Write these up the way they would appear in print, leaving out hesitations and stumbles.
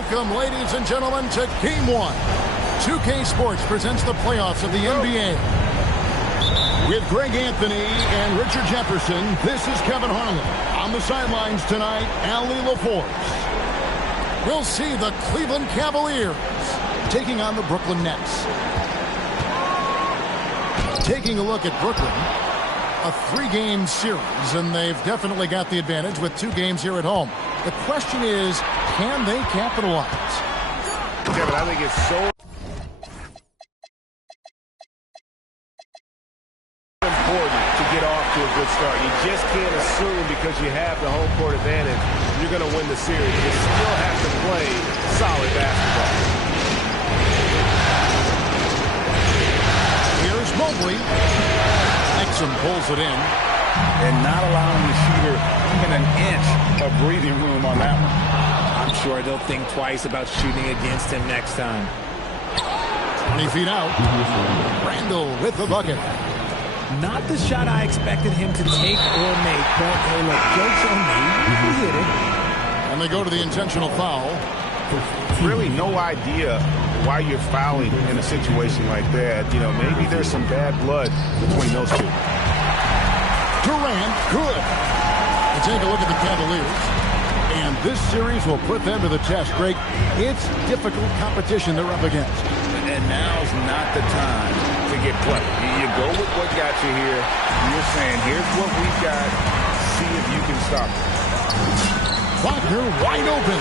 Welcome, ladies and gentlemen, to Game 1. 2K Sports presents the playoffs of the NBA. With Greg Anthony and Richard Jefferson, this is Kevin Harlan. On the sidelines tonight, Allie LaForce. We'll see the Cleveland Cavaliers taking on the Brooklyn Nets. Taking a look at Brooklyn, a 3-game series, and they've definitely got the advantage with 2 games here at home. The question is, can they capitalize? Kevin, I think it's so important to get off to a good start. You just can't assume because you have the home court advantage you're going to win the series. You still have to play solid basketball. Here's Mobley. Exum pulls it in. And not allowing the shooter even an inch of breathing room on that one. I'm sure they'll think twice about shooting against him next time. 20 feet out. Randall with the bucket. Not the shot I expected him to take or make, but hey, look, joke's on me. He hit it. And they go to the intentional foul. Really no idea why you're fouling in a situation like that. You know, maybe there's some bad blood between those two. Durant, good. Let's take a look at the Cavaliers. And this series will put them to the test, Greg. It's difficult competition they're up against. And now's not the time to get clever. You go with what got you here. You're saying, here's what we've got. See if you can stop it. Wagner wide open.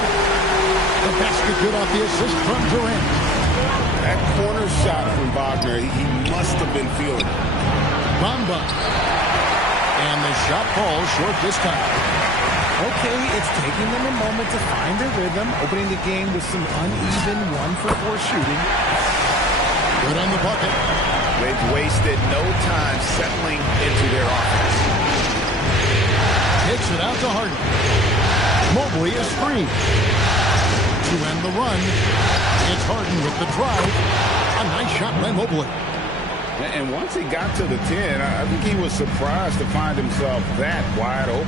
The basket good off the assist from Durant. That corner shot from Wagner, he must have been feeling it. Bamba. And the shot falls short this time. Okay, it's taking them a moment to find their rhythm, opening the game with some uneven 1-for-4 shooting. Good on the bucket. They've wasted no time settling into their offense. Takes it out to Harden. Mobley is free. To end the run, it's Harden with the drive. A nice shot by Mobley. And once he got to the 10, I think he was surprised to find himself that wide open.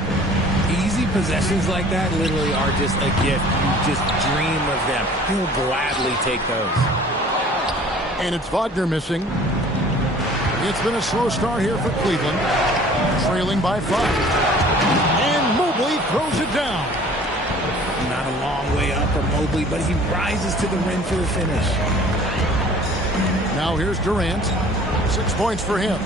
Easy possessions like that literally are just a gift. You just dream of them. He'll gladly take those. And it's Wagner missing. It's been a slow start here for Cleveland. Trailing by 5. And Mobley throws it down. Not a long way up for Mobley, but he rises to the rim for the finish. Now here's Durant. 6 points for him.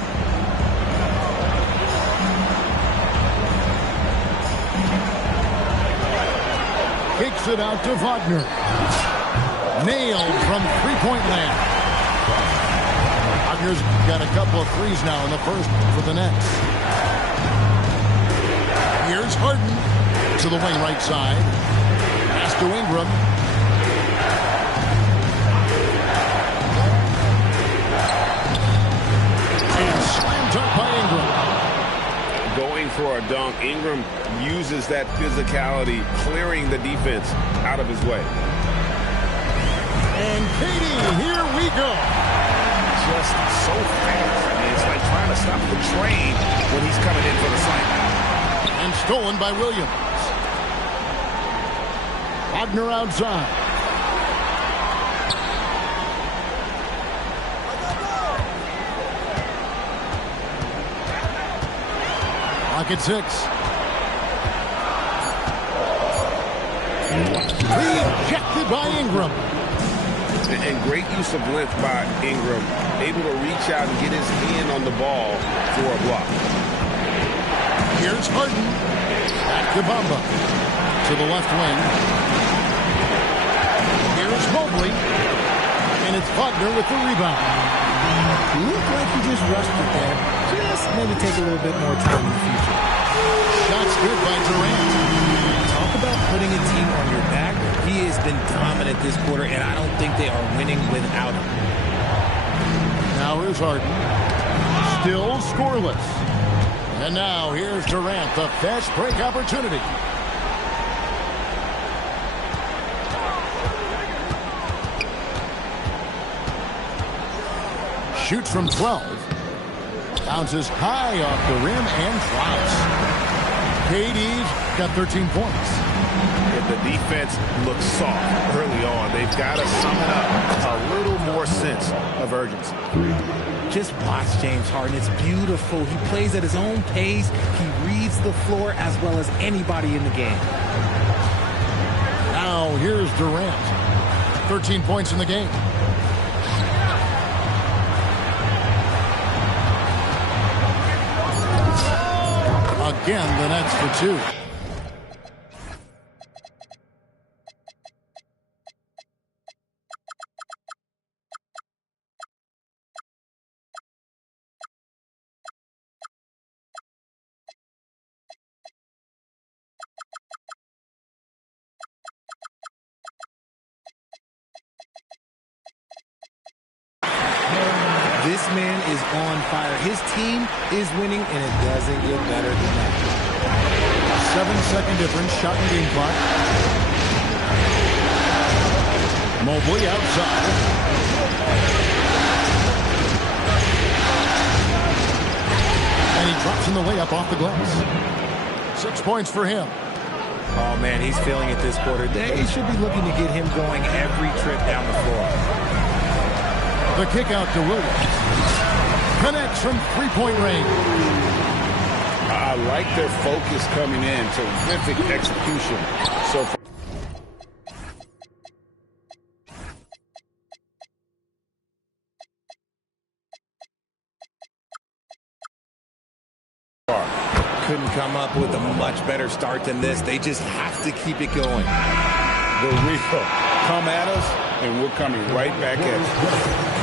Kicks it out to Wagner. Nailed from three-point land. Wagner's got a couple of threes now in the first for the Nets. Here's Harden to the wing right side. Pass to Ingram. And slammed up by Ingram. Going for a dunk, Ingram uses that physicality, clearing the defense out of his way. And Katie, here we go. Just so fast. I mean, it's like trying to stop the train when he's coming in for the slam. And stolen by Williams. Wagner outside. Clock at 6. Rejected by Ingram. And great use of length by Ingram. Able to reach out and get his hand on the ball for a block. Here's Harden. Back to Bamba. To the left wing. Here's Mobley. And it's Wagner with the rebound. Looked like he just rushed it there. Just maybe take a little bit more time in the future. Shots good by Durant. Talk about putting a team on your back. He has been dominant this quarter, and I don't think they are winning without him. Now here's Harden. Still scoreless. And now here's Durant, the fast break opportunity. Shoots from 12. Bounces high off the rim and drops. KD's got 13 points. If the defense looks soft early on, they've got to summon up a little more sense of urgency. Just watch James Harden. It's beautiful. He plays at his own pace. He reads the floor as well as anybody in the game. Now here's Durant. 13 points in the game. Again, the Nets for two. This man is on fire. His team is winning, and it doesn't get better than that. 7-second difference, shot and game clock. Mobley outside. And he drops in the layup off the glass. 6 points for him. Oh, man, he's feeling it this quarter. They should be looking to get him going every trip down the floor. The kick out to Williams. Connects from three-point range. I like their focus coming in. Terrific execution so far. Couldn't come up with a much better start than this. They just have to keep it going. The real come at us, and we're coming right back at you.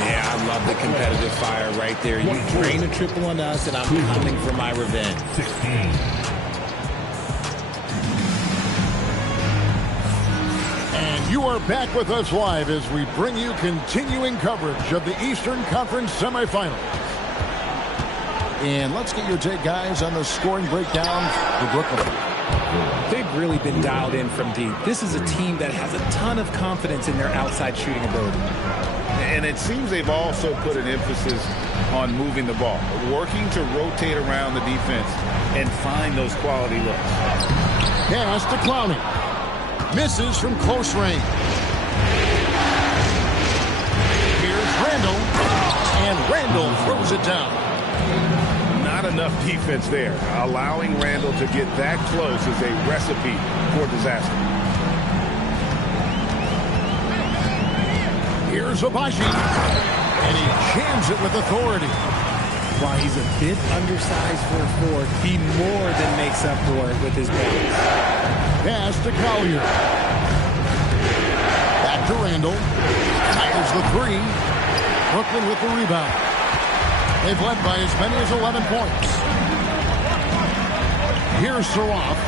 Yeah, I love the competitive fire right there. You drain a triple on us, and I'm coming for my revenge. 16. And you are back with us live as we bring you continuing coverage of the Eastern Conference semifinals. And let's get your take, guys, on the scoring breakdown for Brooklyn. They've really been dialed in from deep. This is a team that has a ton of confidence in their outside shooting ability. And it seems they've also put an emphasis on moving the ball, working to rotate around the defense and find those quality looks. Pass to Clowney. Misses from close range. Here's Randall. And Randall throws it down. Not enough defense there. Allowing Randall to get that close is a recipe for disaster. Here's Abaji. And he jams it with authority. While he's a bit undersized for a forward, he more than makes up for it with his balance. Pass to Collier. Back to Randall. Fires the three. Brooklyn with the rebound. They've led by as many as 11 points. Here's Saraf.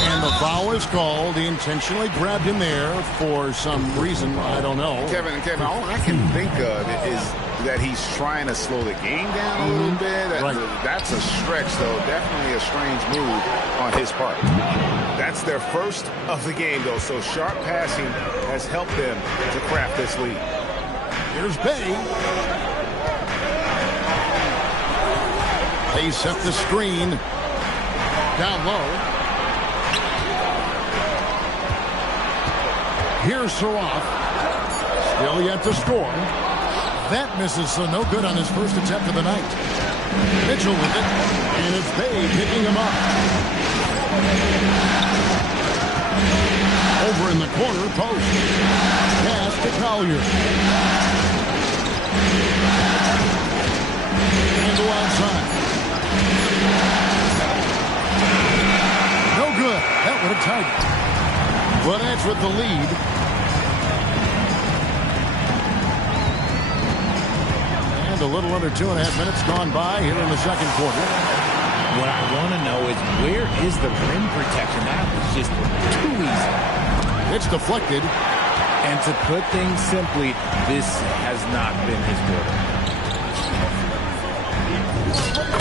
And the foul is called. He intentionally grabbed him there for some reason. I don't know. Kevin, all I can think of is that he's trying to slow the game down a little bit. That's a stretch, though. Definitely a strange move on his part. That's their first of the game, though. So sharp passing has helped them to craft this lead. Here's Bay. They set the screen down low. Here's Saraf. Still yet to score. That misses, so no good on his first attempt of the night. Mitchell with it, and it's Bay picking him up. Over in the corner, post. Pass to Collier. And go outside. No good. That would have tied it. But Edge with the lead. And a little under 2.5 minutes gone by here in the second quarter. What I want to know is, where is the rim protection? That was just too easy. It's deflected. And to put things simply, this has not been his quarter.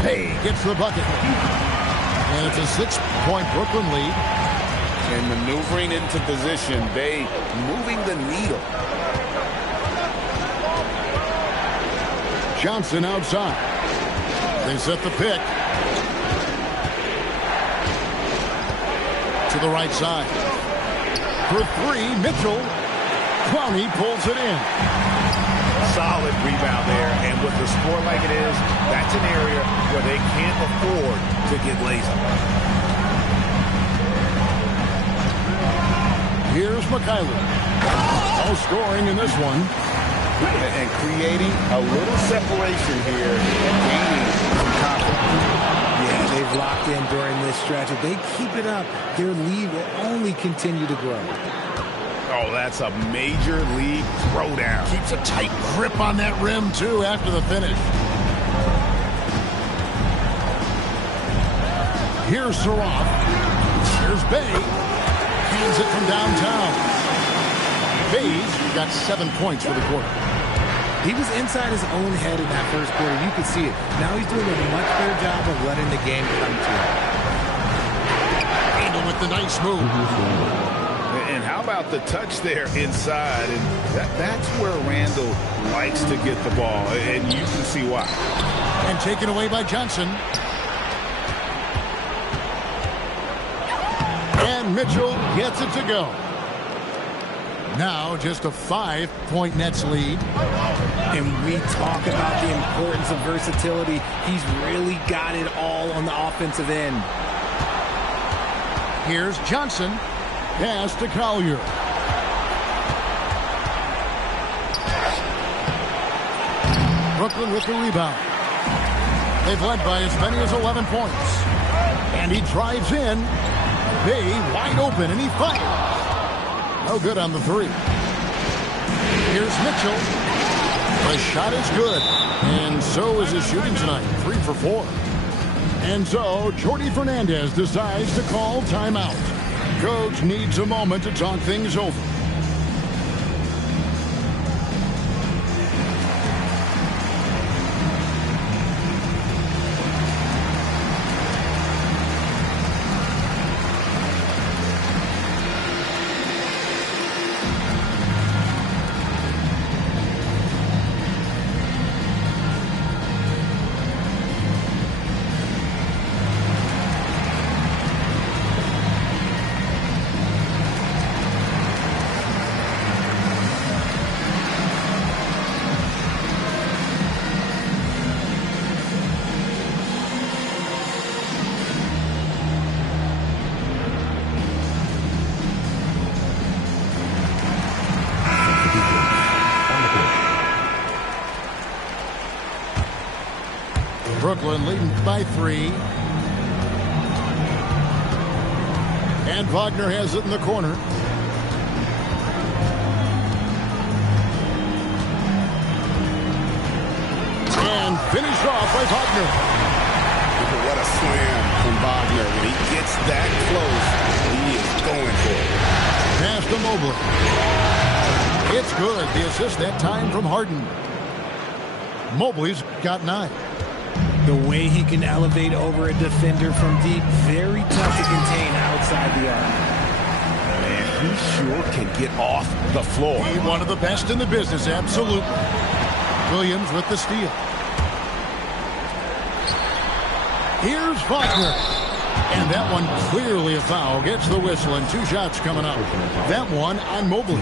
Hey, gets the bucket. And it's a 6-point Brooklyn lead. And maneuvering into position, Bay moving the needle. Johnson outside. They set the pick. to the right side. For three, Mitchell. Clowney pulls it in. Solid rebound there, and with the score like it is, that's an area where they can't afford to get lazy. Here's McKayler. All scoring in this one. And creating a little separation here and gaining some confidence. Yeah, they've locked in during this stretch. If they keep it up, their lead will only continue to grow. Oh, that's a major league throwdown. Keeps a tight grip on that rim, too, after the finish. Here's Saraf. Here's Bay. Feeds it from downtown. Bay's got 7 points for the quarter. He was inside his own head in that first quarter. You could see it. Now he's doing a much better job of letting the game come to him. Randall with the nice move. And how about the touch there inside? And that's where Randall likes to get the ball, and you can see why. And taken away by Johnson. And Mitchell gets it to go. Now just a 5-point Nets lead. And we talk about the importance of versatility. He's really got it all on the offensive end. Here's Johnson. Pass to Collier. Brooklyn with the rebound. They've led by as many as 11 points. And he drives in. Bay wide open, and he fires. No good on the three. Here's Mitchell. The shot is good. And so is his shooting tonight. 3 for 4. And so Jordi Fernandez decides to call timeout. Coach needs a moment to talk things over. Brooklyn leading by 3. And Wagner has it in the corner. And finished off by Wagner. What a slam from Wagner. When he gets that close, he is going for it. Pass to Mobley. It's good. The assist that time from Harden. Mobley's got 9. The way he can elevate over a defender from deep, very tough to contain outside the arc. Man, he sure can get off the floor. He's one of the best in the business, absolutely. Williams with the steal. Here's Wagner. And that one clearly a foul. Gets the whistle, and 2 shots coming up. That one on Mobley.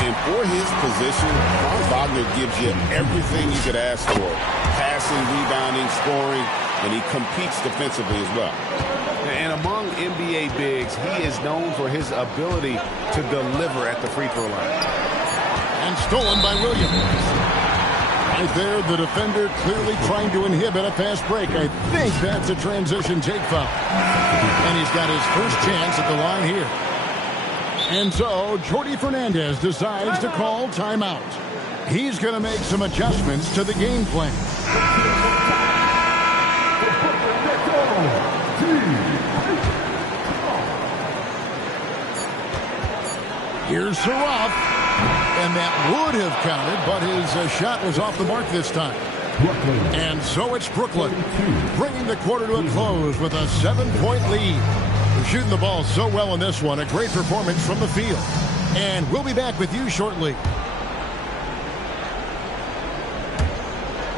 And for his position, Franz Wagner gives you everything you could ask for. Passing, rebounding, scoring, and he competes defensively as well. And among NBA bigs, he is known for his ability to deliver at the free throw line. And stolen by Williams. Right there, the defender clearly trying to inhibit a fast break. I think that's a transition take foul. And he's got his first chance at the line here. And so, Jordi Fernandez decides to call timeout. He's going to make some adjustments to the game plan. Here's Saraf. And that would have counted, but his shot was off the mark this time. And so it's Brooklyn, bringing the quarter to a close with a 7-point lead. They're shooting the ball so well in this one. A great performance from the field. And we'll be back with you shortly.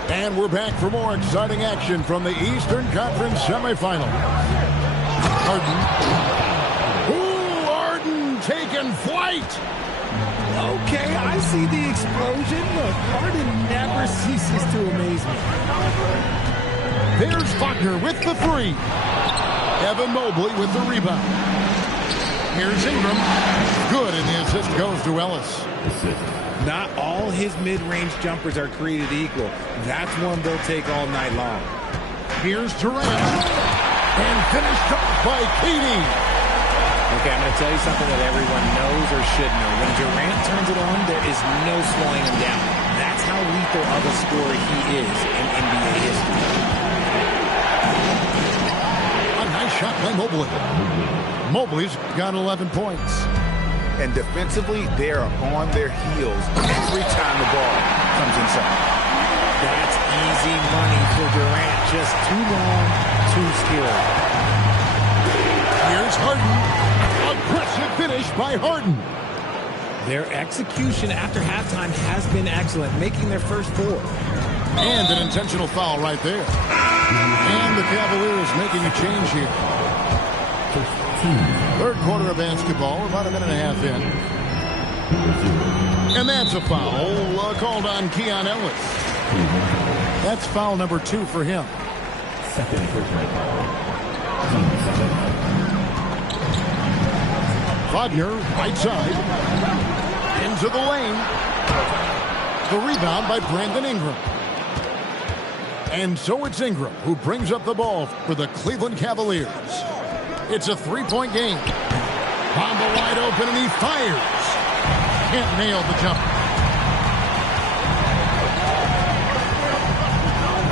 And we're back for more exciting action from the Eastern Conference semifinal. Harden in flight. Okay, I see the explosion. Look, Harden never ceases to amaze me. There's Wagner with the three. Evan Mobley with the rebound. Here's Ingram. Good, and the assist goes to Ellis. Not all his mid-range jumpers are created equal. That's one they'll take all night long. Here's Durant. And finished off by KD. Okay, I'm going to tell you something that everyone knows or should know. When Durant turns it on, there is no slowing him down. That's how lethal of a scorer he is in NBA history. A nice shot by Mobley. Mobley's got 11 points. And defensively, they are on their heels every time the ball comes inside. That's easy money for Durant. Just too long, too skilled. Here's Harden. Aggressive finish by Harden. Their execution after halftime has been excellent, making their first four. And an intentional foul right there. And the Cavaliers making a change here. Third quarter of basketball, about a minute and a half in. And that's a foul called on Keon Ellis. That's foul number 2 for him. Wagner, right side. Into the lane. The rebound by Brandon Ingram. And so it's Ingram who brings up the ball for the Cleveland Cavaliers. It's a three-point game. Bamba wide open, and he fires. Can't nail the jumper.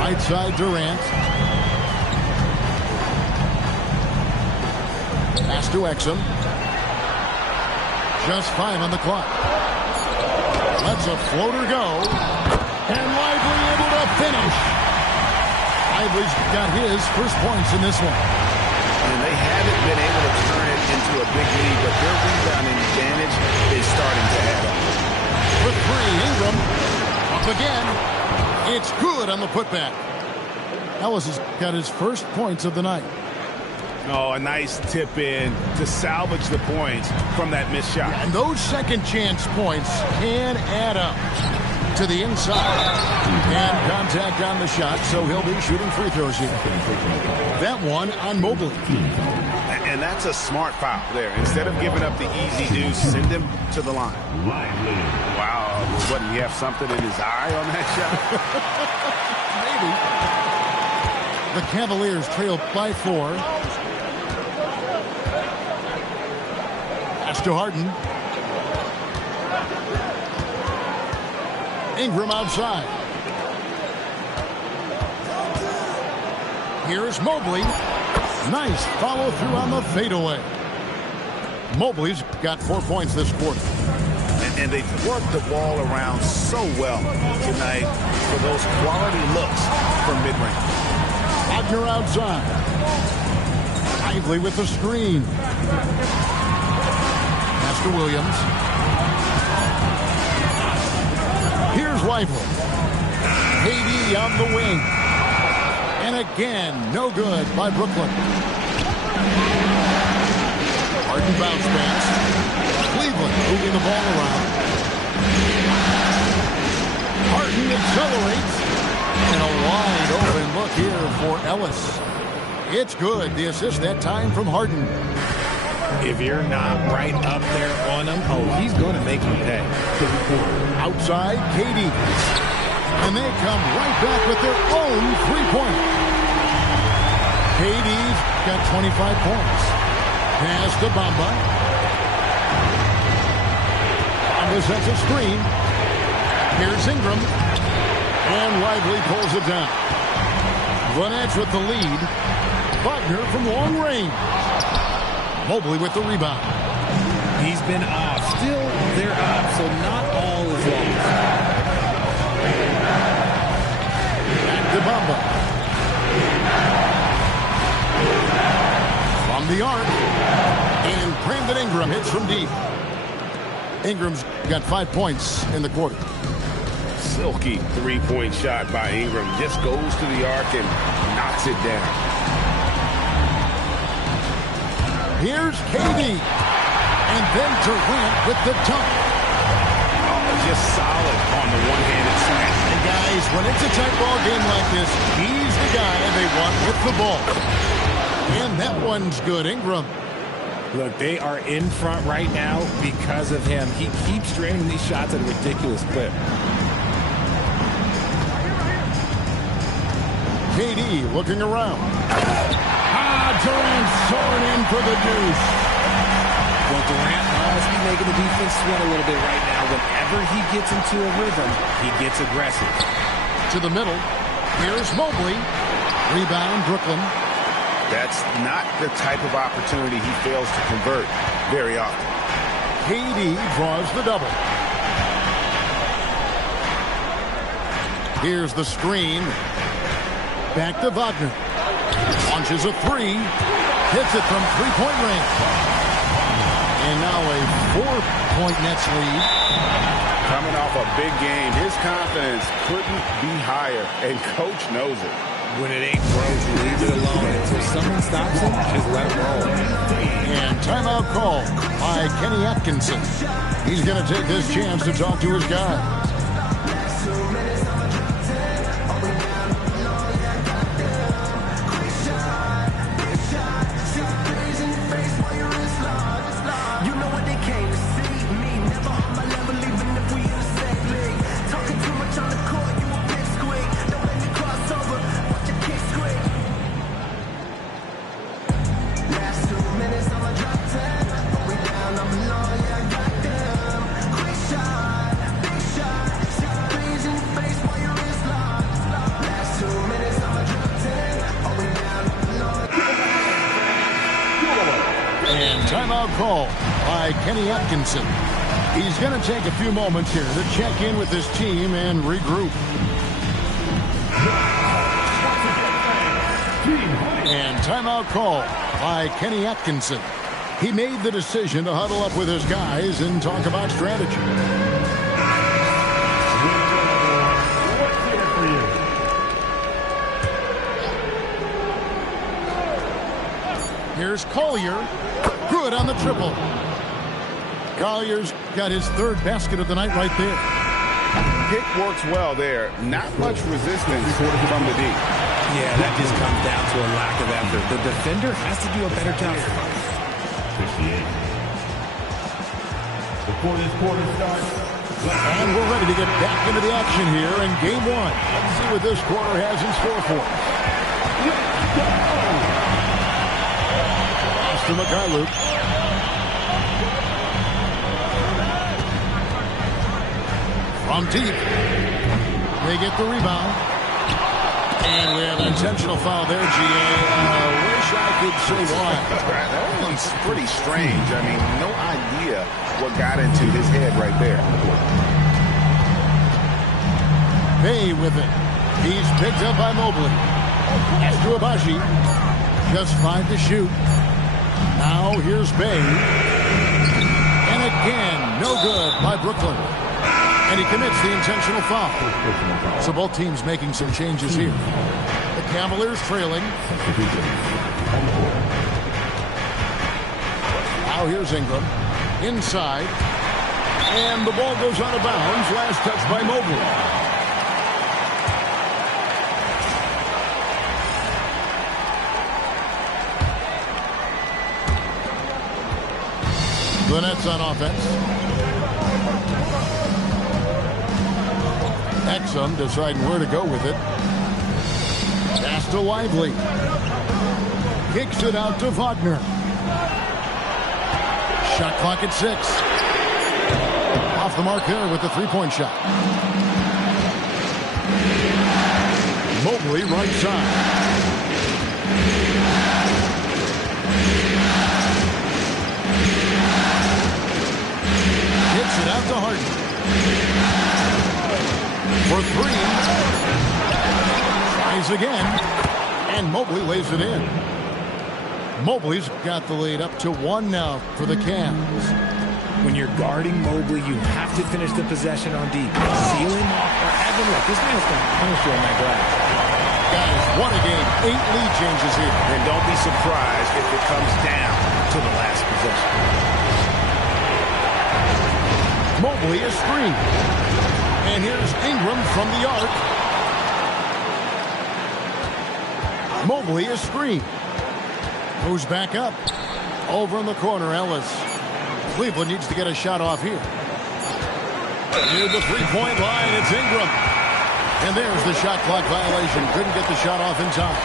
Right side, Durant. Pass to Exum. Just 5 on the clock. Lets a floater go. And Lively able to finish. Lively's got his first points in this one. And they haven't been able to turn it into a big lead, but their rebounding advantage is starting to add up. For 3, Ingram. Up again. It's good on the putback. Ellis has got his first points of the night. Oh, a nice tip in to salvage the points from that missed shot. And those second chance points can add up. To the inside. And contact on the shot, so he'll be shooting free throws here. That one on Mobley. And that's a smart foul there. Instead of giving up the easy deuce, send him to the line. Wow, what, did he have something in his eye on that shot? Maybe. The Cavaliers trail by 4. Pass to Harden. Ingram outside. Here's Mobley. Nice follow through on the fadeaway. Mobley's got 4 points this quarter. And they've worked the ball around so well tonight for those quality looks from mid-range. Wagner outside. Lively with the screen. Pass to Williams. Here's Lively. KD on the wing. And again, no good by Brooklyn. Harden bounce pass. Cleveland moving the ball around. Harden accelerates. And a wide open look here for Ellis. It's good. The assist that time from Harden. If you're not right up there on him, oh, he's going to make you pay. Outside, KD. And they come right back with their own three-pointer. KD's got 25 points. Pass to Bamba. Bamba sets a screen. Here's Ingram. And Lively pulls it down. Gwinnett with the lead. Wagner from long range. Mobley with the rebound. He's been off. Still, they're up, so not all is lost. Back to Bamba. From the arc. And Brandon Ingram hits from deep. Ingram's got 5 points in the quarter. Silky three-point shot by Ingram. Just goes to the arc and knocks it down. Here's KD. And then Durant with the dunk. Just solid on the one-handed smash. And guys, when it's a tight ball game like this, he's the guy they want with the ball. And that one's good. Ingram. Look, they are in front right now because of him. He keeps draining these shots at a ridiculous clip. KD looking around. Durant soaring in for the deuce. Well, Durant must be making the defense sweat a little bit right now. Whenever he gets into a rhythm, he gets aggressive. To the middle. Here's Mobley. Rebound, Brooklyn. That's not the type of opportunity he fails to convert very often. KD draws the double. Here's the screen. Back to Wagner. Launches a three. Hits it from three-point range. And now a 4-point Nets lead. Coming off a big game, his confidence couldn't be higher, and coach knows it. When it ain't broke, leave it alone. Until someone stops him, just let him roll. And timeout call by Kenny Atkinson. He's going to take this chance to talk to his guy. Timeout call by Kenny Atkinson. He's going to take a few moments here to check in with his team and regroup. And timeout call by Kenny Atkinson. He made the decision to huddle up with his guys and talk about strategy. Here's Collier. Good on the triple. Collier's got his third basket of the night right there. Pick works well there. Not much resistance from the D. Yeah, that just comes down to a lack of effort. The defender has to do a better job. 58. Before this quarter starts. And we're ready to get back into the action here in game one. Let's see what this quarter has in store for us. To Mikhailuk. From deep. They get the rebound. And we have an intentional foul there, G.A. Wish I could say why. That one's pretty strange. I mean, no idea what got into his head right there. Bay with it. He's picked up by Mobley. That's to Abaji. Just 5 to shoot. Now here's Bay. And again, no good by Brooklyn. And he commits the intentional foul. So both teams making some changes here. The Cavaliers trailing. Now here's Ingram. Inside. And the ball goes out of bounds. Last touch by Mobley. The Nets on offense. Exum deciding where to go with it. Pass to Lively. Kicks it out to Wagner. Shot clock at 6. Off the mark there with the three-point shot. Mobley right side. It out to Harden. For 3. Tries again. And Mobley lays it in. Mobley's got the lead up to 1 now for the Cavs. When you're guarding Mobley, you have to finish the possession on deep. Seal him off or have him look. This man's going to punish you on that glass. Guys, what a game. 8 lead changes here. And don't be surprised if it comes down to the last possession. Mobley a screen. And here's Ingram from the arc. Mobley a screen. Moves back up. Over in the corner, Ellis. Cleveland needs to get a shot off here. Near the three-point line, it's Ingram. And there's the shot clock violation. Couldn't get the shot off in time.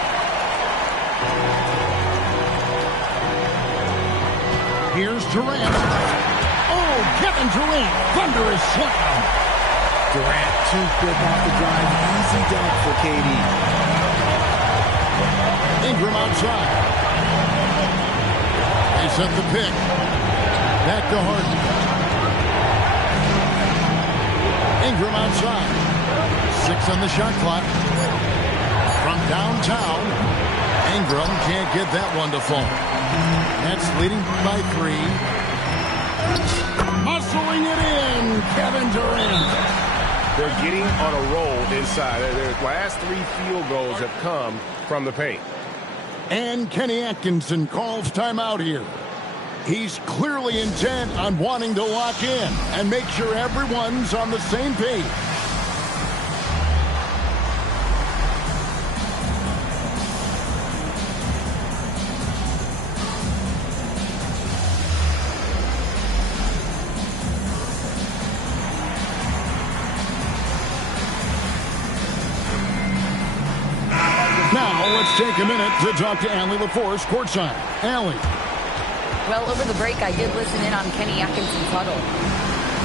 Here's Durant. Oh, Kevin Durant. Thunderous slam. Durant too quick off the drive. Easy dunk for KD. Ingram outside. They set the pick. Back to Harden. Ingram outside. 6 on the shot clock. From downtown, Ingram can't get that one to fall. That's leading by 3. Muscling it in, Kevin Durant. They're getting on a roll inside. Their last 3 field goals have come from the paint. And Kenny Atkinson calls timeout here. He's clearly intent on wanting to lock in and make sure everyone's on the same page. Now let's take a minute to talk to Allie LaForce courtside. Allie. Well, over the break, I did listen in on Kenny Atkinson's huddle.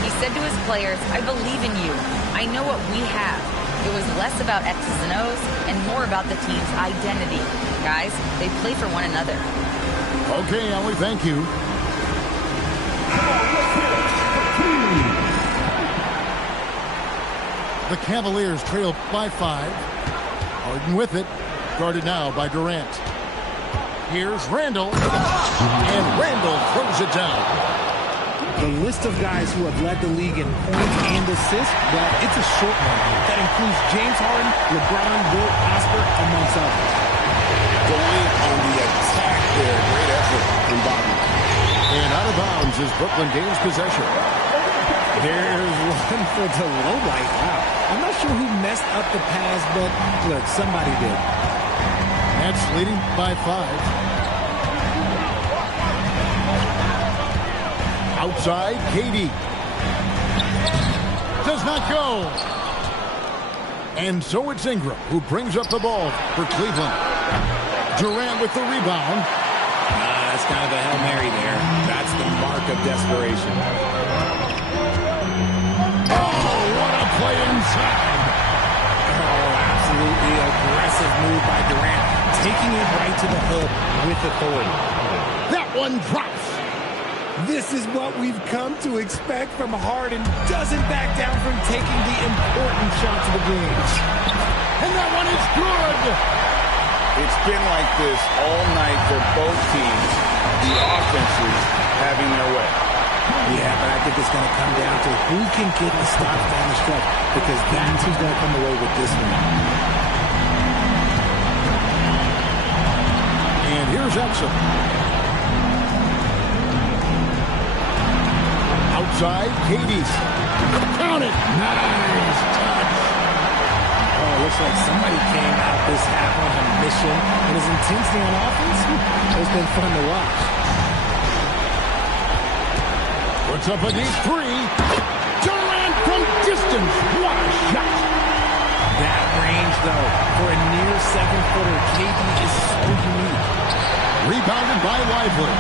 He said to his players, I believe in you. I know what we have. It was less about X's and O's and more about the team's identity. Guys, they play for one another. Okay, Allie, thank you. The Cavaliers trail by 5. Harden with it. Guarded now by Durant. Here's Randall. And Randall throws it down. The list of guys who have led the league in points and assists, well, it's a short one. That includes James Harden, LeBron, Wilt, Oscar, amongst others. Going on the attack there. Great effort from Bobby. And out of bounds is Brooklyn gains possession. There's one for the low light. Wow. I'm not sure who messed up the pass, but look, somebody did. That's leading by 5. Outside, KD. Does not go. And so it's Ingram who brings up the ball for Cleveland. Durant with the rebound. That's kind of a Hail Mary there. That's the mark of desperation. Oh, what a play inside. Oh, absolutely aggressive move by Durant. Taking it right to the hook with authority. That one drops. This is what we've come to expect from Harden. Doesn't back down from taking the important shot to the breach. And that one is good. It's been like this all night for both teams. The offenses having their way. Yeah, but I think it's going to come down to who can get the stop down the stretch, because that's who's going to come away with this one. And here's Exum. Outside, KD. Count it. Nice touch. Oh, looks like somebody came out this half on a mission, and his intensity on offense has been fun to watch. Puts up a deep 3. Durant from distance. What a shot. That range, though, for a near 7-footer, KD is so unique. Rebounded by Lively.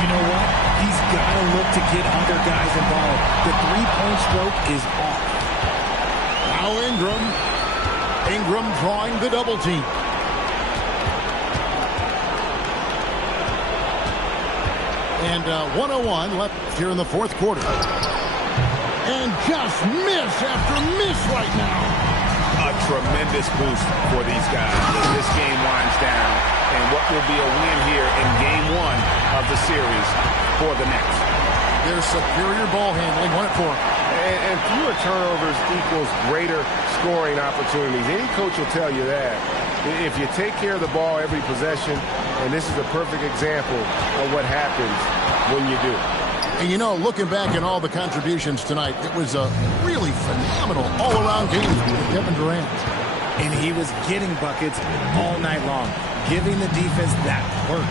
You know what? He's got to look to get other guys involved. The three-point stroke is off. Now Ingram. Ingram drawing the double team. And 1:01 left here in the fourth quarter. And just miss after miss right now. A tremendous boost for these guys as this game winds down. And what will be a win here in game 1 of the series for the Nets. Their superior ball handling won it for them. And fewer turnovers equals greater scoring opportunities. Any coach will tell you that. If you take care of the ball every possession, and this is a perfect example of what happens when you do. And, you know, looking back at all the contributions tonight, it was a really phenomenal all-around game for Kevin Durant. And he was getting buckets all night long, giving the defense that work.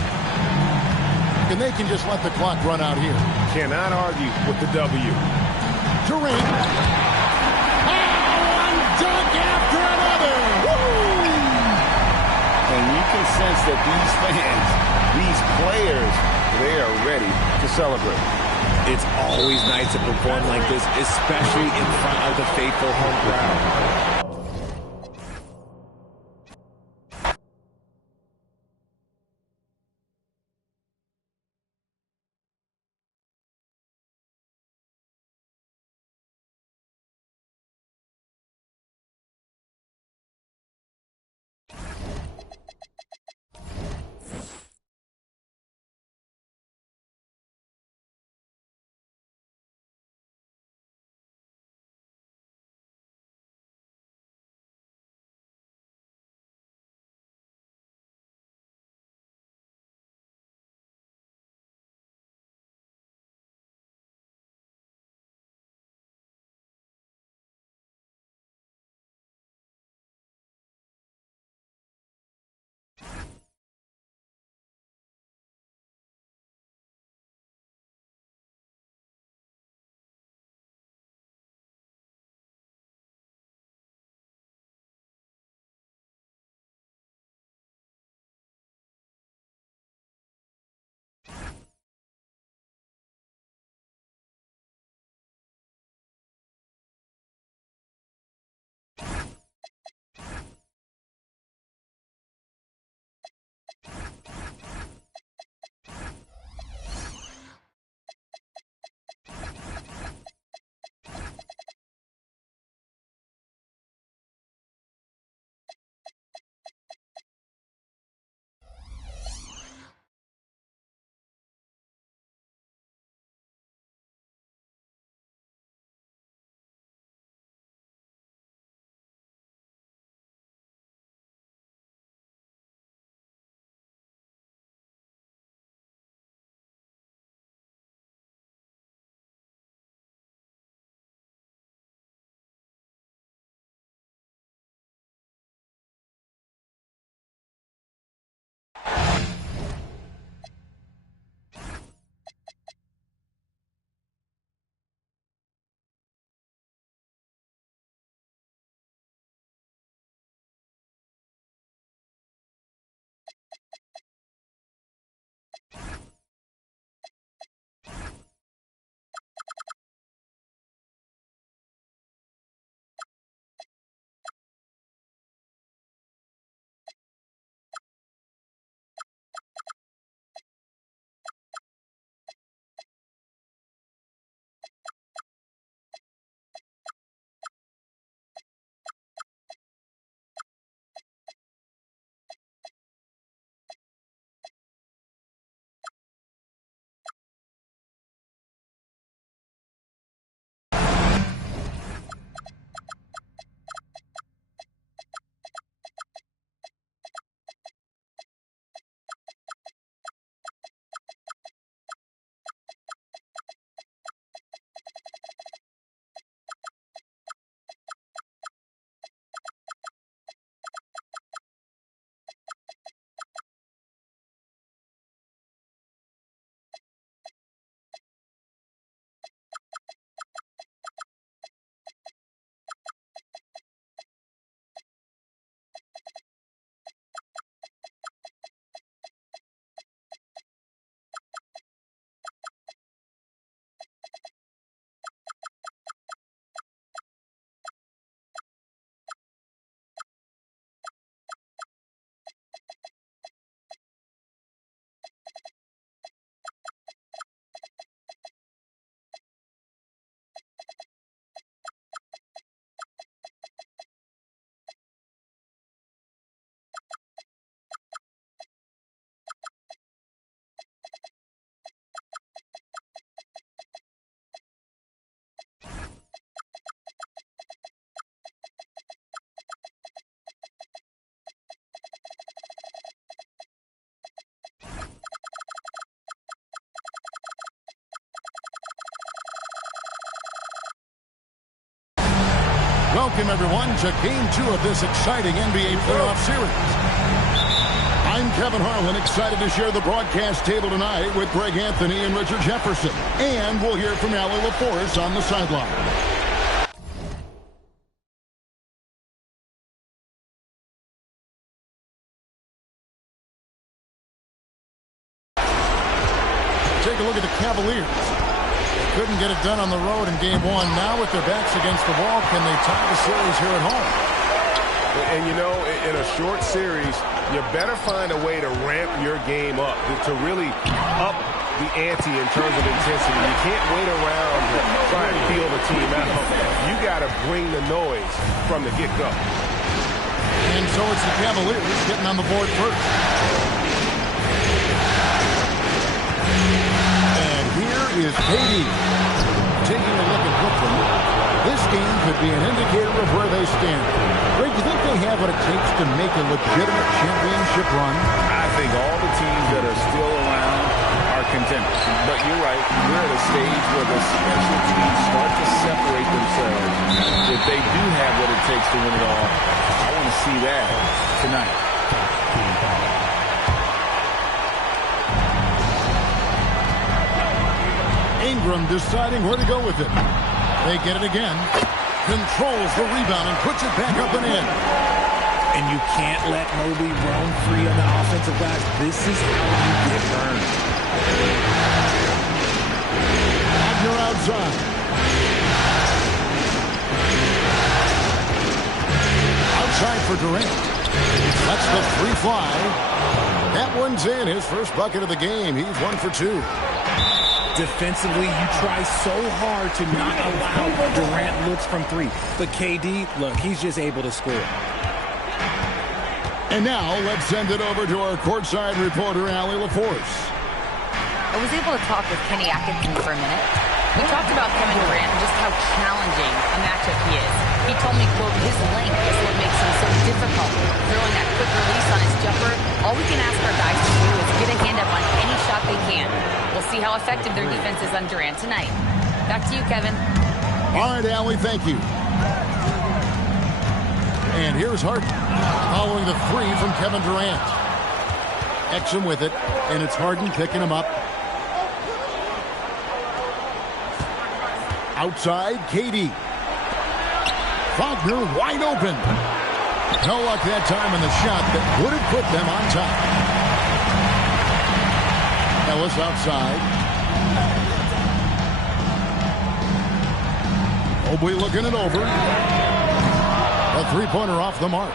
And they can just let the clock run out here. Cannot argue with the W. Durant. Oh, one dunk after another. Woo! And you can sense that these fans, these players, they are ready to celebrate. It's always nice to perform like this, especially in front of the faithful home crowd. Welcome, everyone, to Game 2 of this exciting NBA playoff series. I'm Kevin Harlan, excited to share the broadcast table tonight with Greg Anthony and Richard Jefferson. And we'll hear from Allie LaForce on the sideline. Take a look at the Cavaliers. They couldn't get it done on the road in Game 1. Now with their backs against the wall, can they tie the series here at home? And, you know, in a short series, you better find a way to ramp your game up, to really up the ante in terms of intensity. You can't wait around to try and feel the team out. You got to bring the noise from the get-go. And so it's the Cavaliers getting on the board first. And here is KD taking a look at Brooklyn. This game could be an indicator of where they stand. Greg, do you think they have what it takes to make a legitimate championship run? I think all the teams that are still around are contenders. But you're right, we're at a stage where the special teams start to separate themselves. If they do have what it takes to win it all, I want to see that tonight. Ingram deciding where to go with it. They get it again. Controls the rebound and puts it back up and in. And you can't let Mobley roam free on the offensive glass. This is how you get burned. Wagner outside. Outside for Durant. That's the free fly. That one's in. His first bucket of the game. He's 1 for 2. Defensively, you try so hard to not allow Durant looks from 3. But KD, look, he's just able to score. And now, let's send it over to our courtside reporter, Allie LaForce. I was able to talk with Kenny Atkinson for a minute. We talked about Kevin Durant and just how challenging a matchup he is. He told me, quote, his length is what makes him so difficult. Throwing that quick release on his jumper, all we can ask our guys to do is get a hand up on any shot they can. We'll see how effective their defense is on Durant tonight. Back to you, Kevin. All right, Allie, thank you. And here's Harden following the 3 from Kevin Durant. Exum with it, and it's Harden picking him up. Outside, KD. Wagner wide open. No luck that time in the shot that would have put them on top. Ellis outside. Mobley looking it over. A three-pointer off the mark.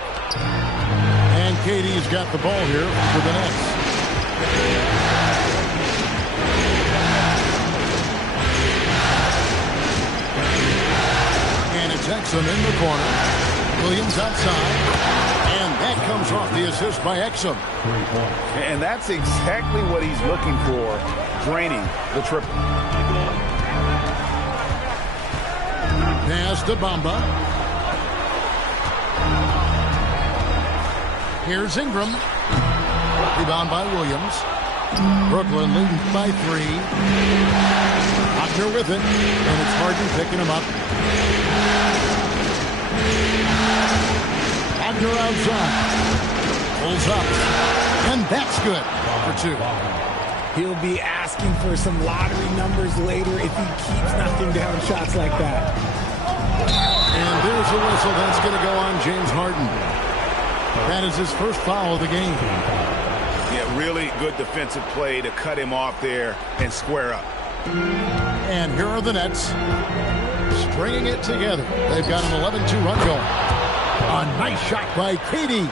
And KD's got the ball here for the Nets. And it's Exum in the corner. Williams outside. And that comes off the assist by Exum. And that's exactly what he's looking for, draining the triple. Pass to Bamba. Here's Ingram. Rebound by Williams. Brooklyn leading by 3. Wagner with it. And it's Harden picking him up. Wagner outside. Pulls up. And that's good for 2. He'll be asking for some lottery numbers later if he keeps knocking down shots like that. And there's a whistle. That's going to go on James Harden. That is his first foul of the game. Yeah, really good defensive play to cut him off there and square up. And here are the Nets stringing it together. They've got an 11-2 run going. A nice shot by KD.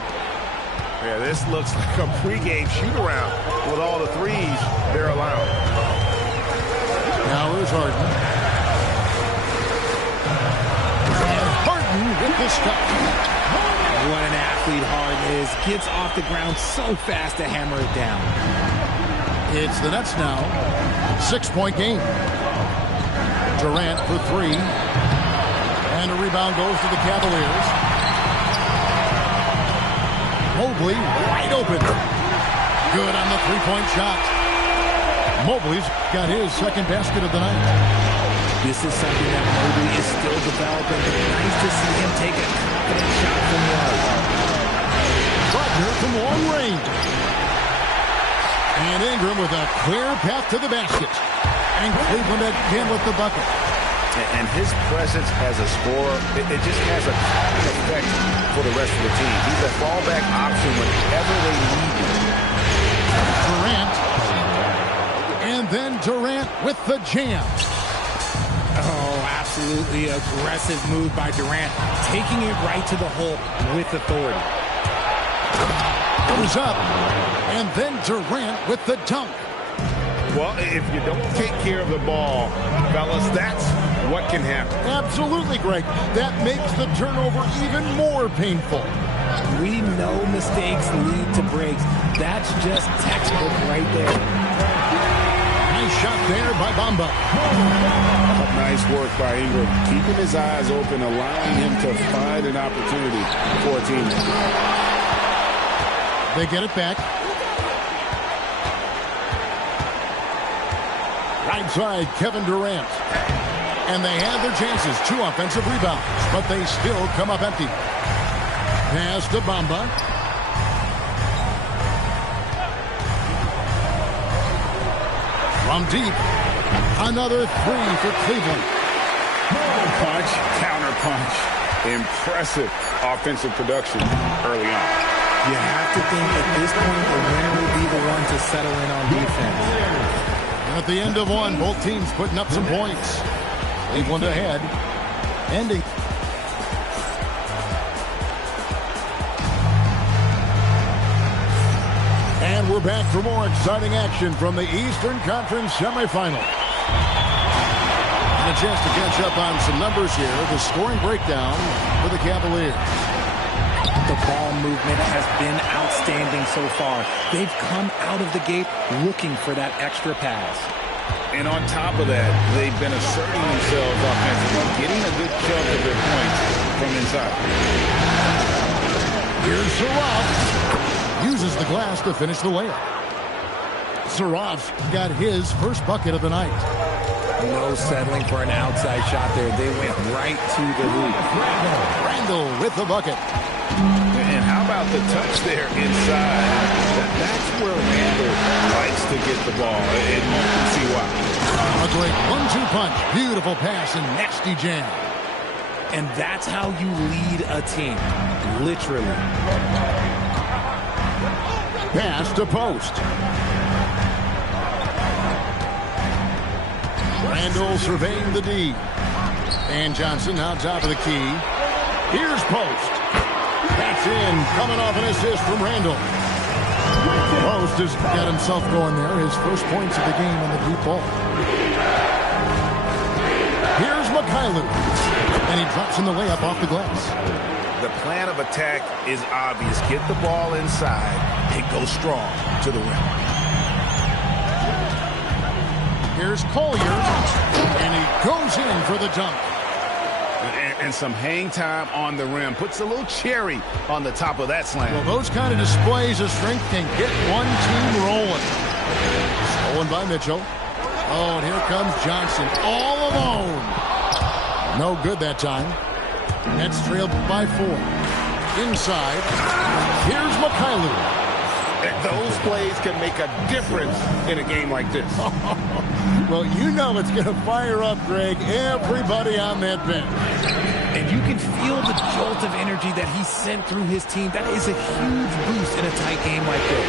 Yeah, this looks like a pregame shoot-around with all the threes they're allowing. Now here's Harden. And Harden with the stop. What an athlete Harden is. Gets off the ground so fast to hammer it down. It's the Nets now. 6-point game. Durant for 3. And a rebound goes to the Cavaliers. Mobley wide open. Good on the 3-point shot. Mobley's got his second basket of the night. This is something that Mobley is still developing, but nice to see him take a confident shot from the arc. Wagner from long range. And Ingram with a clear path to the basket. And Cleveland again with the bucket. And his presence as a scorer, it just has a calming effect for the rest of the team. He's a fallback option whenever they need him. Durant. And then Durant with the jam. Oh, absolutely aggressive move by Durant, taking it right to the hole with authority. Goes up. And then Durant with the dunk. Well, if you don't take care of the ball, fellas, that's what can happen. Absolutely, Greg. That makes the turnover even more painful. We know mistakes lead to breaks. That's just textbook right there. Nice shot there by Bamba. Nice work by Ingram, keeping his eyes open, allowing him to find an opportunity for a teammate. They get it back. Right side, Kevin Durant. And they have their chances. 2 offensive rebounds, but they still come up empty. Pass to Bamba. From deep. Another 3 for Cleveland. Punch, counter punch. Impressive offensive production early on. You have to think at this point the winner will be the one to settle in on defense. And at the end of one, both teams putting up some points. Cleveland ahead. Ending. And we're back for more exciting action from the Eastern Conference semifinal. And a chance to catch up on some numbers here. The scoring breakdown for the Cavaliers. The ball movement has been outstanding so far. They've come out of the gate looking for that extra pass. And on top of that, they've been asserting themselves offensively, getting a good chunk of their points from inside. Here's Saraf. Uses the glass to finish the layup. Saraf got his first bucket of the night. No settling for an outside shot there. They went right to the hoop. Randall with the bucket. And how about the touch there inside? That's where Randall likes to get the ball, and you can see why. A great 1-2 punch. Beautiful pass and nasty jam. And that's how you lead a team. Literally. Pass to post. Randall surveying the D. And Johnson now top of the key. Here's post. That's in. Coming off an assist from Randall. Post has got himself going there. His first points of the game on the deep ball. Here's Mikhailuk. And he drops in the layup off the glass. The plan of attack is obvious. Get the ball inside and go strong to the rim. Here's Collier. And he goes in for the dunk. And some hang time on the rim. Puts a little cherry on the top of that slam. Well, those kind of displays of strength can get one team rolling. Stolen by Mitchell. Oh, and here comes Johnson. All alone. No good that time. Nets trailed by 4. Inside. Here's Mikhailuk. Those plays can make a difference in a game like this. Well, you know it's going to fire up, Greg, everybody on that bench. And you can feel the jolt of energy that he sent through his team. That is a huge boost in a tight game like this.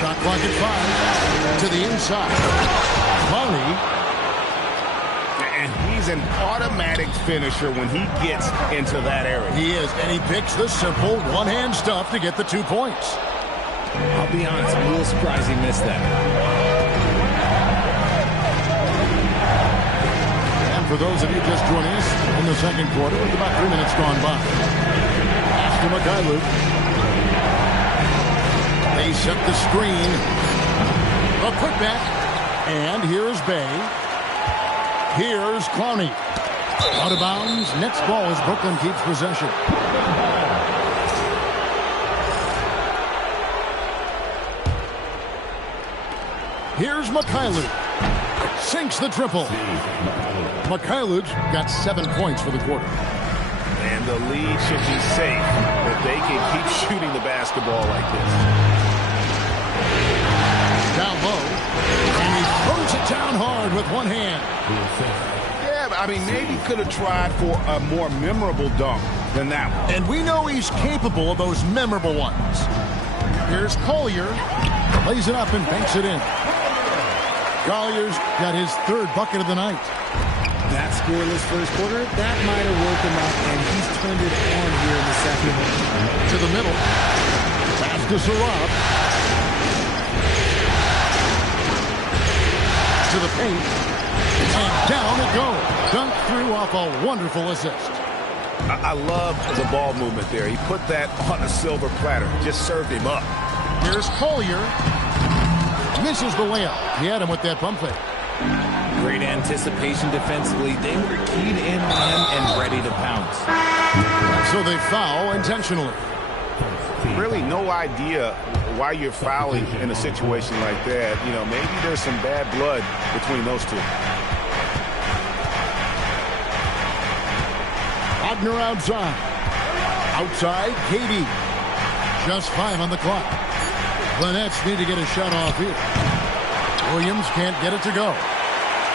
Shot clock at 5. To the inside. Clowney. And he's an automatic finisher when he gets into that area. He is, and he picks the simple one-hand stuff to get the 2 points. I'll be honest, I'm a little surprised he missed that. And for those of you just joining us in the second quarter, with about 3 minutes gone by. Pass to Mikhailuk. They set the screen. A quick back. And here's Bay. Here's Clowney. Out of bounds. Next ball as Brooklyn keeps possession. Here's Mikhailiuk. Sinks the triple. Mikhailiuk got 7 points for the quarter. And the lead should be safe if they can keep shooting the basketball like this. Down low. And he throws it down hard with one hand. Yeah, I mean, maybe could have tried for a more memorable dunk than that one. And we know he's capable of those memorable ones. Here's Collier. Lays it up and banks it in. Collier's got his 3rd bucket of the night. That scoreless first quarter, that might have woke him up, and he's turned it on here in the second. To the middle. Pass to Sarab. To the paint. And down it goes. Dunked through off a wonderful assist. I love the ball movement there. He put that on a silver platter. Just served him up. Here's Collier. Misses the layup. He had him with that pump fake. Great anticipation defensively. They were keyed in on him and ready to pounce. So they foul intentionally. Really no idea why you're fouling in a situation like that. You know, maybe there's some bad blood between those two. Wagner outside. Outside, KD. Just 5 on the clock. The Nets need to get a shot off here. Williams can't get it to go.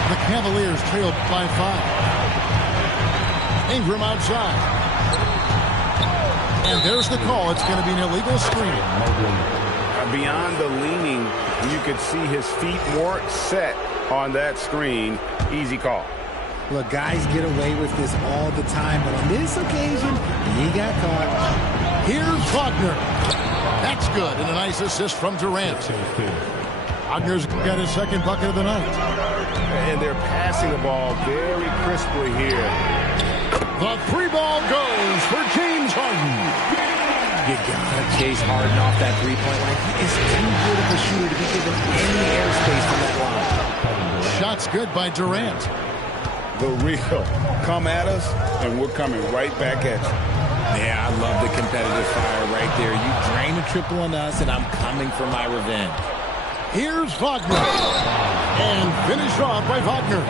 The Cavaliers trail by 5. Ingram outside. And there's the call. It's going to be an illegal screen. Beyond the leaning, you could see his feet more set on that screen. Easy call. Look, guys get away with this all the time, but on this occasion, he got caught. Here's Wagner. That's good, and a nice assist from Durant. Wagner's got his 2nd bucket of the night. And they're passing the ball very crisply here. The 3 ball goes for James Harden. You gotta chase Harden off that 3-point line. He is too good of a shooter to be given any airspace from that line. Shot's good by Durant. The real. Come at us, and we're coming right back at you. Yeah, I love the competitive fire right there. You drain a triple on us, and I'm coming for my revenge. Here's Wagner. And finished off by Wagner.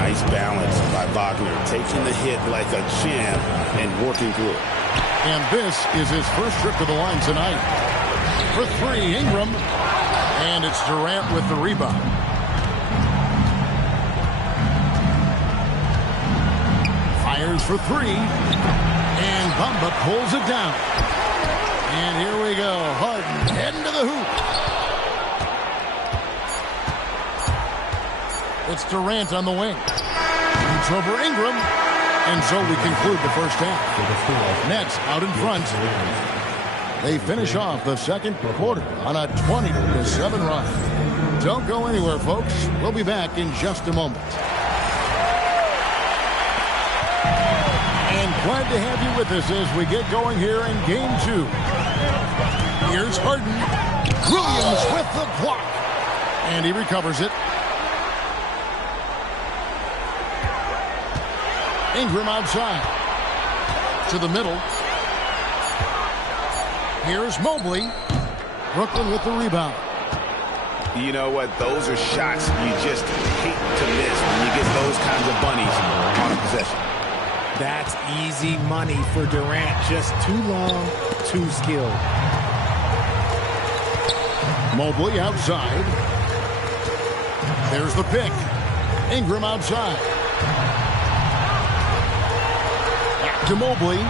Nice balance by Wagner, taking the hit like a champ and working through it. And this is his first trip to the line tonight. For 3, Ingram. And it's Durant with the rebound. Fires for 3. And Bamba pulls it down. And here we go. Harden heading to the hoop. It's Durant on the wing. It's over Ingram. And so we conclude the first half. Nets out in front. They finish off the second quarter on a 20-7 run. Don't go anywhere, folks. We'll be back in just a moment. And glad to have you with us as we get going here in Game 2. Here's Harden. Williams with the block. And he recovers it. Ingram outside. To the middle. Here's Mobley. Brooklyn with the rebound. You know what? Those are shots you just hate to miss when you get those kinds of bunnies on a possession. That's easy money for Durant. Just too long, too skilled. Mobley outside. There's the pick. Ingram outside. Back to Mobley.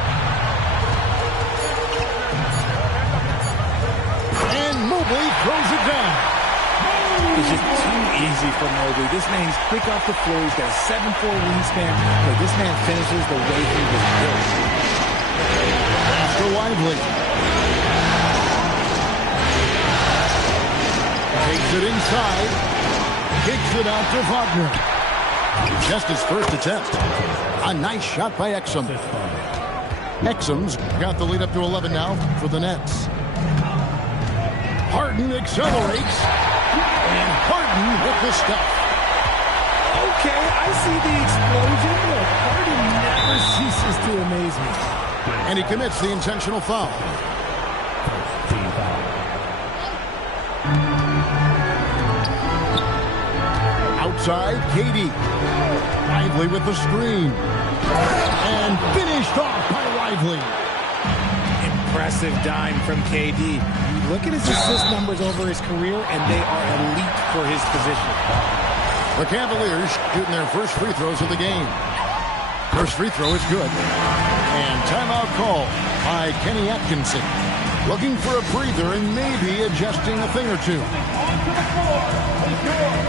And Mobley throws it down. It's just too easy for Mobley. This man's quick off the floor. He's got a 7'4" wingspan. But this man finishes the way he was built. After Lively. Takes it inside. Kicks it out to Wagner. Just his first attempt. A nice shot by Exum. Exum's got the lead up to 11 now for the Nets. Harden accelerates. And Harden with the stuff. Okay, I see the explosion. Look, Harden never ceases to amaze me. And he commits the intentional foul. outside, KD. Lively with the screen. And finished off by Lively. Impressive dime from KD. You look at his assist numbers over his career, and they are elite for his position. The Cavaliers shooting their first free throws of the game. First free throw is good. And timeout call by Kenny Atkinson. Looking for a breather and maybe adjusting a thing or two. Onto the floor is your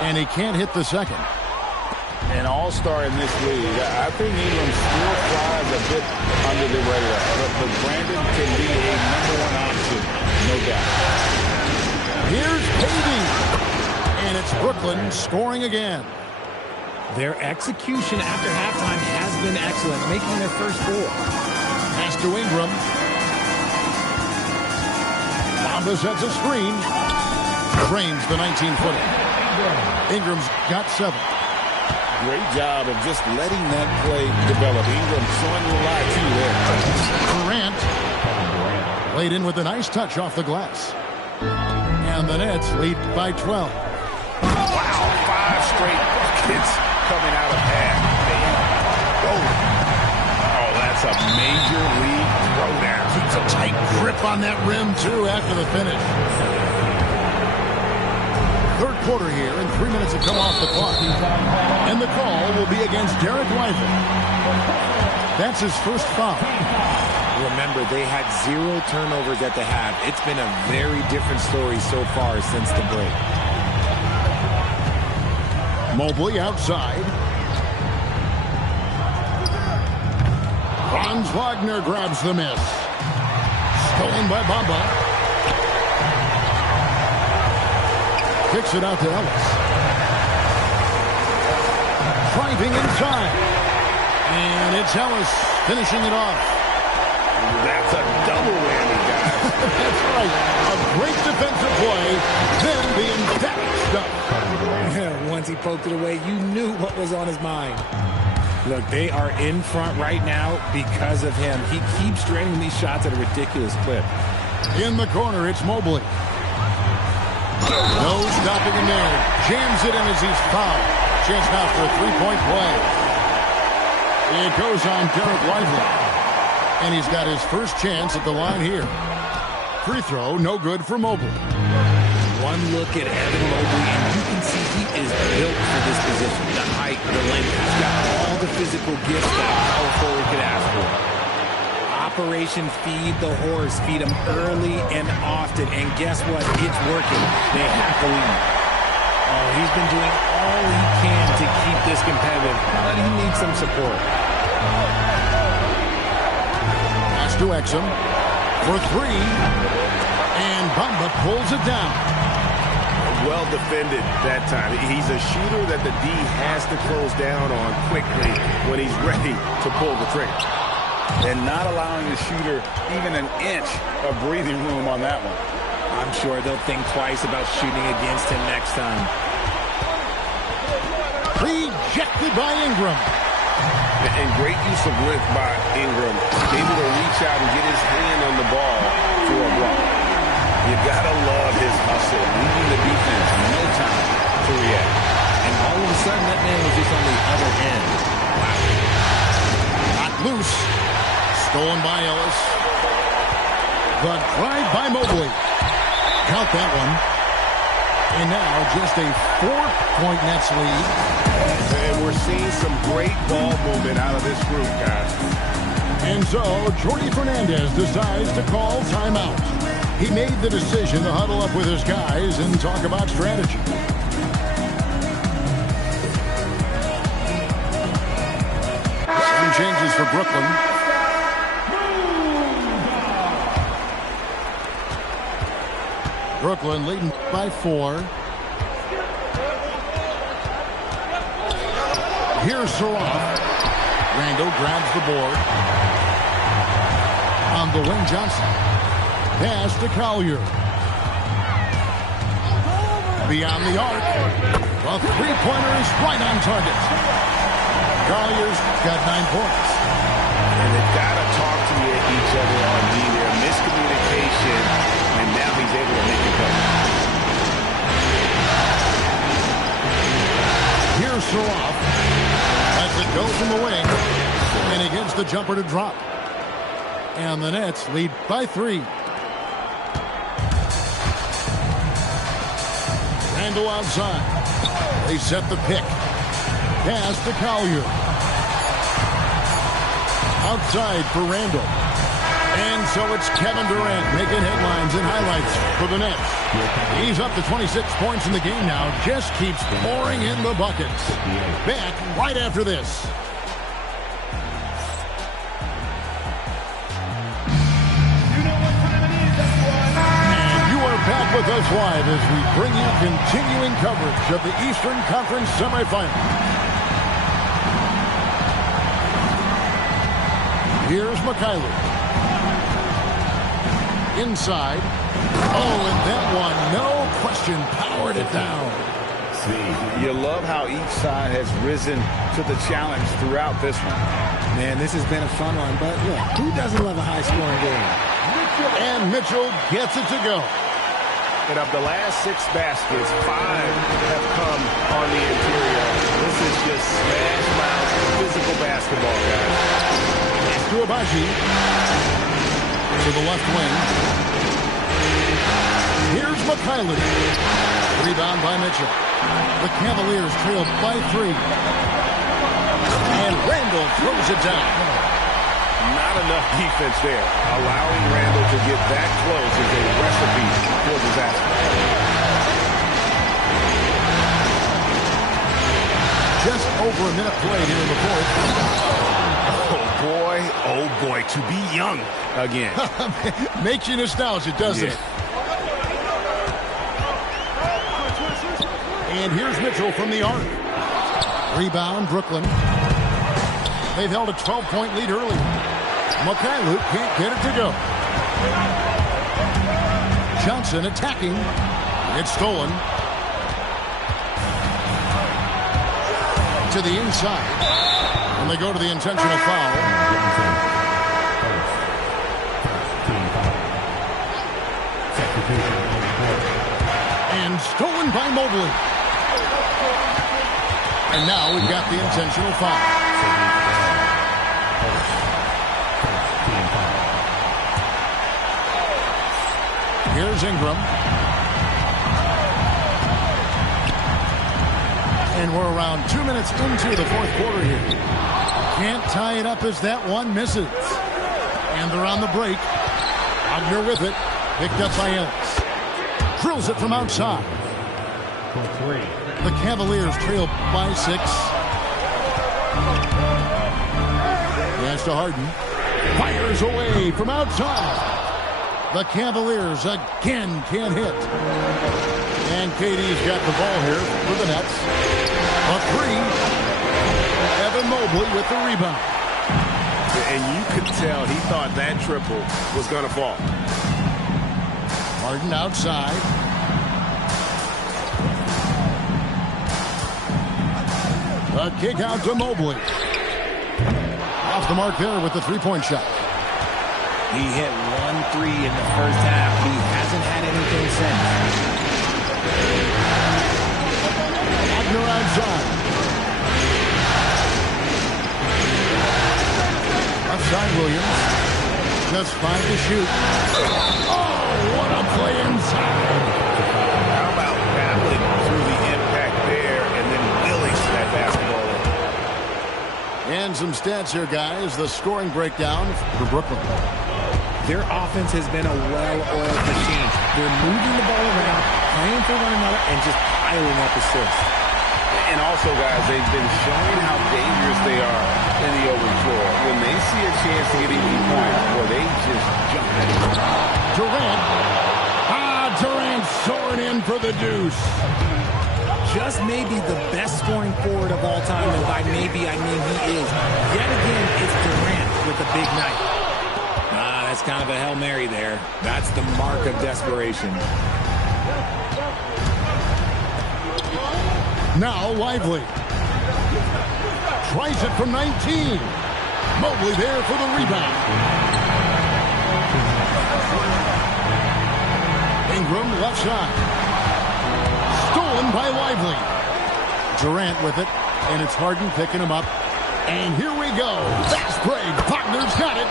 And he can't hit the second. An all-star in this league. I think Ingram still flies a bit under the radar. But Brandon can be a #1 option, no doubt. Here's KD. And it's Brooklyn scoring again. Their execution after halftime has been excellent, making their first goal. Pass to Ingram. Bamba sets a screen. Drains the 19-footer. Ingram's got 7. Great job of just letting that play develop. Ingram showing a lot too there. Durant laid in with a nice touch off the glass. And the Nets lead by 12. Wow, 5 straight buckets coming out of half. Oh, that's a major league throwdown. Keeps a tight grip on that rim, too, after the finish. Third quarter here, and 3 minutes have come off the clock. And the call will be against Derek Lively. That's his first foul. Remember, they had 0 turnovers at the half. It's been a very different story so far since the break. Mobley outside. Franz Wagner grabs the miss. Stolen by Bamba. Kicks it out to Ellis. Driving inside. And it's Ellis finishing it off. That's a double whammy, guys. That's right. A great defensive play, then the emphatic stuff. Once he poked it away, you knew what was on his mind. Look, they are in front right now because of him. He keeps draining these shots at a ridiculous clip. In the corner, it's Mobley. No stopping him there. Jams it in as he's fouled. Chance now for a three-point play. It goes on Derek Lively. And he's got his first chance at the line here. Free throw, no good for Mobley. One look at Evan Mobley, and you can see he is built for this position. The height, the length, he's got all the physical gifts that a power forward could ask for. Operation Feed the Horse. Feed him early and often. And guess what? It's working. They have to lead. Oh, he's been doing all he can to keep this competitive, but he needs some support. Pass to Exum for 3. And Bamba pulls it down. Well defended that time. He's a shooter that the D has to close down on quickly when he's ready to pull the trigger. And not allowing the shooter even an inch of breathing room on that one. I'm sure they'll think twice about shooting against him next time. Rejected by Ingram. And great use of length by Ingram. Able to reach out and get his hand on the ball for a block. You gotta love his hustle. Leaving the defense no time to react. And all of a sudden, that man was just on the other end. Wow. Not loose. Stolen by Ellis. The drive by Mobley. Count that one. And now just a 4-point Nets lead. And we're seeing some great ball movement out of this group, guys. And so, Jordi Fernandez decides to call timeout. He made the decision to huddle up with his guys and talk about strategy. Some changes for Brooklyn. Brooklyn leading by 4. Here's Saroff. Randall grabs the board. On the wing, Johnson. Pass to Collier. Beyond the arc. A three-pointer is right on target. Collier's got 9 points. And they've got to talk to each other on D there. Miscommunication, and now he's able to make it better. Here's Saroff. Lets it go from the wing. And he gets the jumper to drop. And the Nets lead by 3. Randall outside. They set the pick. Pass to Collier. Outside for Randall. And so it's Kevin Durant making headlines and highlights for the Nets. He's up to 26 points in the game now. Just keeps pouring in the buckets. Back right after this. Back with us live as we bring you continuing coverage of the Eastern Conference semifinals. Here's Mikhailuk. Inside. Oh, and that one, no question, powered it down. You love how each side has risen to the challenge throughout this one. Man, this has been a fun one, but look, who doesn't love a high-scoring game? And Mitchell gets it to go. And of the last 6 baskets, 5 have come on the interior. This is just smash-mouth physical basketball, guys. To Abaji. To the left wing. Here's Mikhailuk. Rebound by Mitchell. The Cavaliers trail by 3. And Randall throws it down. Not enough defense there. Allowing Randall to get that close is a recipe for disaster. Just over a minute played here in the fourth. Oh boy, to be young again. Makes you nostalgic, doesn't it? And here's Mitchell from the arc. Rebound, Brooklyn. They've held a 12-point lead early. Mikhailuk can't get it to go. Johnson attacking. It's stolen. To the inside. And they go to the intentional foul. And stolen by Mobley. And now we've got the intentional foul. Here's Ingram. And we're around 2 minutes into the fourth quarter here. Can't tie it up as that one misses. And they're on the break. Wagner with it. Picked up by Ellis. Drills it from outside. The Cavaliers trail by 6. Pass to Harden. Fires away from outside. The Cavaliers again can't hit. And KD's got the ball here for the Nets. A 3. Evan Mobley with the rebound. And you could tell he thought that triple was going to fall. Harden outside. A kick out to Mobley. Off the mark there with the three-point shot. He hit 1 3 in the first half. He hasn't had anything since. Wagner outside. Outside Williams. Just 5 to shoot. Oh, what a play inside. How about battling through the impact there and then willing that basketball in? And some stats here, guys. The scoring breakdown for Brooklyn. Their offense has been a well-oiled machine. They're moving the ball around, playing for one another, and just piling up assists. And also, guys, they've been showing how dangerous they are in the open floor. When they see a chance to get even points, boy, they just jump in. Durant. Durant soaring in for the deuce. Just maybe the best scoring forward of all time, and by maybe I mean he is. Yet again, it's Durant with a big night. That's kind of a Hail Mary there. That's the mark of desperation. Now Lively. Tries it from 19. Mobley there for the rebound. Ingram left side. Stolen by Lively. Durant with it, and it's Harden picking him up. And here we go. Fast break. Wagner's got it.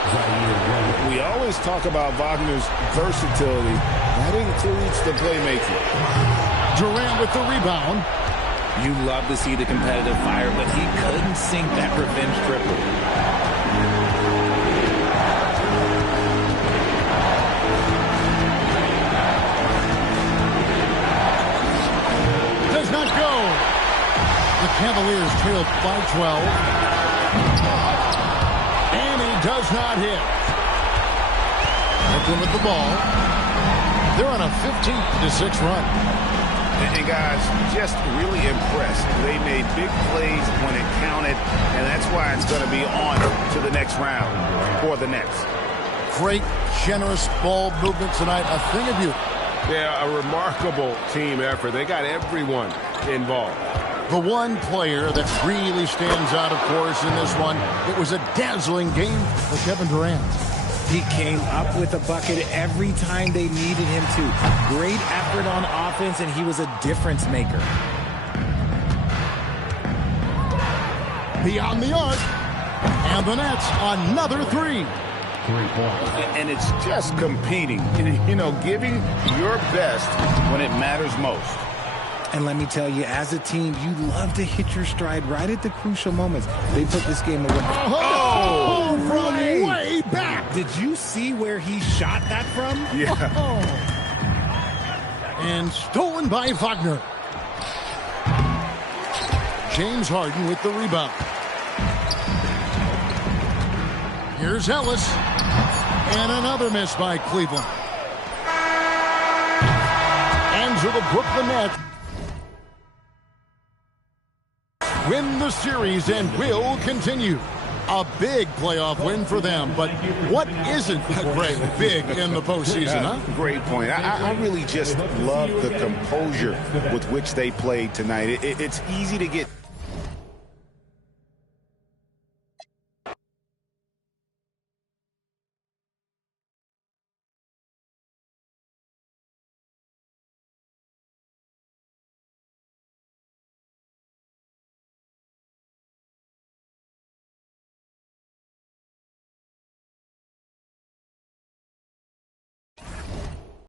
We always talk about Wagner's versatility. That includes the playmaking. Durant with the rebound. You love to see the competitive fire, but he couldn't sink that revenge triple. Does not go. The Cavaliers trail by 12. And he does not hit. Brooklyn with the ball. They're on a 15-6 run. And guys, just really impressed. They made big plays when it counted, and that's why it's going to be on to the next round or the next. Great, generous ball movement tonight. A thing of beauty. Yeah, a remarkable team effort. They got everyone involved. The one player that really stands out, of course, in this one, it was a dazzling game for Kevin Durant. He came up with a bucket every time they needed him to. Great effort on offense, and he was a difference maker. Beyond the arc, and the Nets, another three. 3 points. And it's just competing, you know, giving your best when it matters most. And let me tell you, as a team, you love to hit your stride right at the crucial moments. They put this game away. Oh, from way back. Did you see where he shot that from? Yeah. Oh. And stolen by Wagner. James Harden with the rebound. Here's Ellis. And another miss by Cleveland. And to the Brooklyn Nets. Win the series and will continue. A big playoff win for them, but what isn't great big in the postseason, huh? Great point. I really just love the composure with which they played tonight. It's easy to get